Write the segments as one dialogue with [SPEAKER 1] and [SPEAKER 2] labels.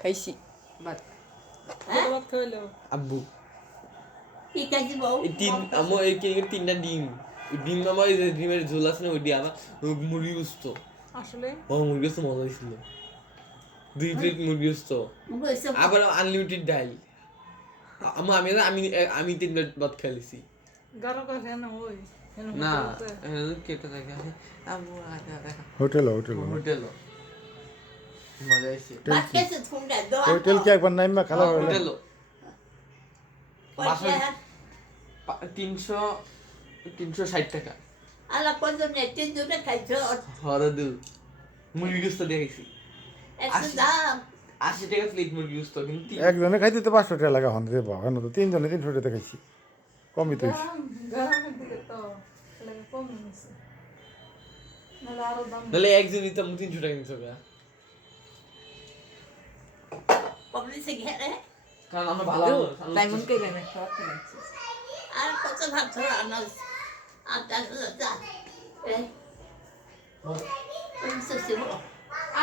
[SPEAKER 1] খাইছো?
[SPEAKER 2] ভাত।
[SPEAKER 1] হ্যাঁ?
[SPEAKER 3] ভাত খাইলো?
[SPEAKER 4] আব্বু।
[SPEAKER 1] কি খাইছি বউ?
[SPEAKER 4] এই তিন আমার এই তিনটা ডিম। ডিম আমার ডিমের ঝোল আছে না ওই ডিম আমার মুরগি
[SPEAKER 3] আসলে?
[SPEAKER 4] ও মুরগি মজা হয়েছিল। দুই প্লেট মুরগি
[SPEAKER 1] বসে
[SPEAKER 4] আবার আনলিমিটেড ডাল। আমি আমি আমি আমি তিন প্লেট ভাত খাইছি না কেটে
[SPEAKER 5] হোটেল কি একবার নাইমা খালা
[SPEAKER 4] হোটেল তিনশো তিনশো ষাট টাকা।
[SPEAKER 1] আল্লাহ কজন তিন দুটো খাইছো।
[SPEAKER 4] হরদু মুরগি গুস্ত
[SPEAKER 1] দাম।
[SPEAKER 4] আশি টাকা প্লেট মুরগি গুস্ত কিন্তু তিন-
[SPEAKER 5] একজনে খাইতে তো পাঁচশো টাকা লাগা হন রে বাবা কেন তো তিনজনে তিনশো টাকা খাইছি। কমই তো
[SPEAKER 4] একজন তিনশো টাকা কারণ আমরা ভালো
[SPEAKER 1] আর কত
[SPEAKER 3] আর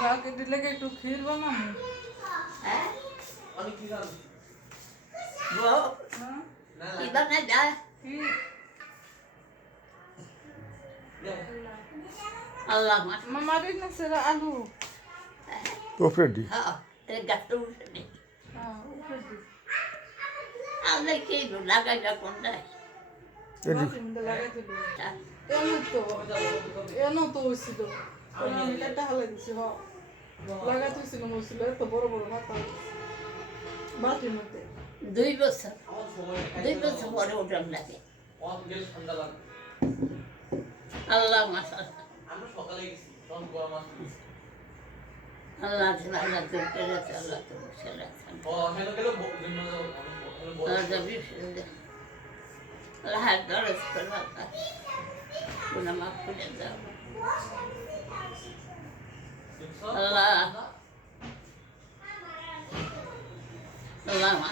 [SPEAKER 3] যাকে দিলে কি একটু ক্ষীর বানাবো
[SPEAKER 1] হ্যাঁ
[SPEAKER 4] অনেক কি জানো?
[SPEAKER 1] বউ
[SPEAKER 3] হ্যাঁ
[SPEAKER 4] না,
[SPEAKER 1] কি
[SPEAKER 4] না,
[SPEAKER 1] বানাই দা
[SPEAKER 3] কি
[SPEAKER 1] আল্লাহ
[SPEAKER 3] মামা দিন না সেরা আলু
[SPEAKER 5] তো ফ্রেডি
[SPEAKER 1] হ্যাঁ এটা গাছটা উঠে নেই
[SPEAKER 3] হ্যাঁ উপরে দিই
[SPEAKER 1] আমরা কি লাগাই না কোনটা
[SPEAKER 5] এডি
[SPEAKER 1] দুই বছর দুই বছর পরে
[SPEAKER 4] ঠান্ডা লাগে
[SPEAKER 1] আল্লাহ মাসা
[SPEAKER 4] আমরা সকালে গেছি তখন গরম আসছে
[SPEAKER 1] আল্লাহ আল্লাহ তোর আল্লাহ তোর আল্লাহ যাবি আল্লাহ Lahar
[SPEAKER 4] doğru
[SPEAKER 1] sıkılmadı. Buna makbul
[SPEAKER 4] edeceğim. Allah.
[SPEAKER 1] Allah'ım.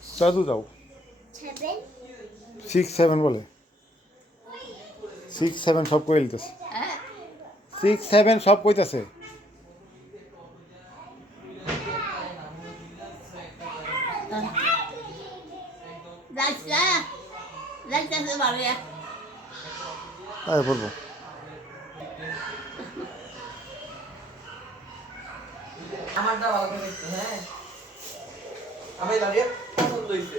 [SPEAKER 5] Sadhu đâu? Six seven বলে। সিক্স সেভেন সব কই লিতেছে সিক্স সেভেন সব কইতাছে।
[SPEAKER 4] আমারটা ভালো করে হ্যাঁ? আমি দাঁড়িয়ে পছন্দ হয়েছে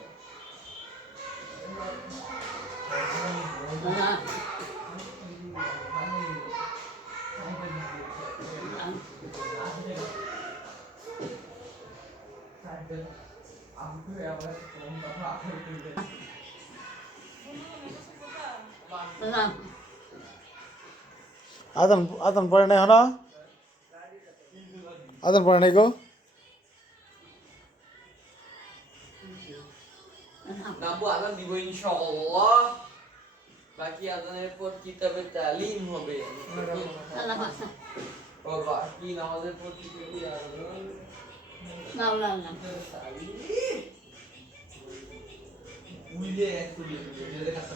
[SPEAKER 5] আদান আদান পড়ে নাই হনা? আদান পড়ে নাই গো?
[SPEAKER 4] নাবু আজান দিব ইনশাআল্লাহ। বাকি আজানের পর কিতাবে তালিম হবে। ও বাকি নামাজের পর কিতাবে আজান
[SPEAKER 1] না না না
[SPEAKER 4] উইলে একটু দিয়ে দিলে খাতা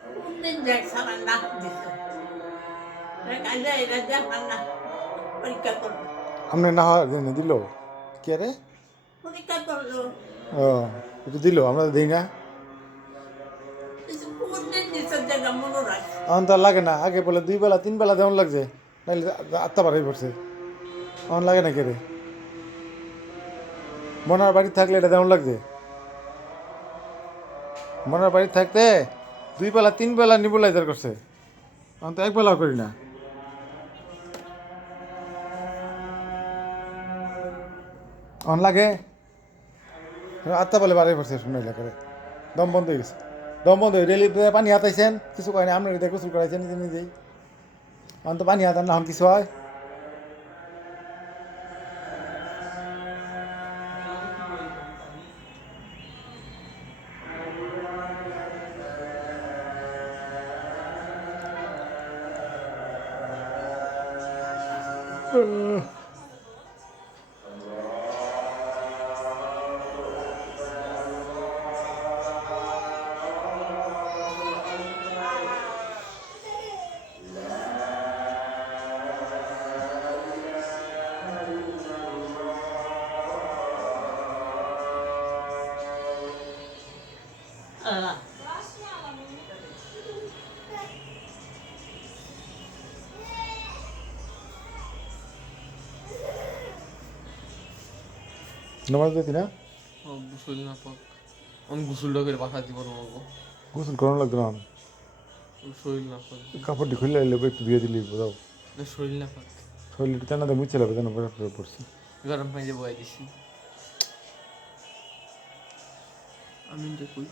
[SPEAKER 1] Aja. Mungkin Jack sama nak gitu. Mereka ada raja mana? Perikator.
[SPEAKER 5] আপনি না হয় জানি দিল কে রে. ও একটু দিল আমরা দিই না. আমার তো লাগে না আগে বলে দুই বেলা তিন বেলা দেওয়ান লাগছে নাইলে আত্মা বাড়াই পড়ছে আমার লাগে না কে মনার বাড়ি থাকলে এটা দেওয়ান লাগছে মনার বাড়ি থাকতে দুই বেলা, তিন বেলা নিবুলাইজার করছে। আমি তো এক বেলাও করি না। অন লাগে। আত্মা বলে বাড়াই পড়ছে শুনাইলা করে। দম বন্ধ হয়ে গেছে। দম বন্ধ হয়ে রেলি পানি হাতাইছেন। কিছু কয় না আপনার গোসল করাইছেন নিজে নিজেই। এখন তো পানি হাতান না, এখন কিছু হয়।
[SPEAKER 1] Uh.
[SPEAKER 5] নামাজ দিতি না
[SPEAKER 4] গোসল না পাক। আমি গোসলটা করে বাসা দিব তোমাকে
[SPEAKER 5] গোসল করানো লাগতো না
[SPEAKER 4] শরীর না পাক।
[SPEAKER 5] কাপড়টি খুলে এলে একটু ধুয়ে দিলি বোঝাও
[SPEAKER 4] না শরীর না পাক।
[SPEAKER 5] শরীরটা টানাতে মুছে লাগবে যেন বরফ পড়ছি।
[SPEAKER 4] গরম পানি বয়ে দিছি। আমি দেখুই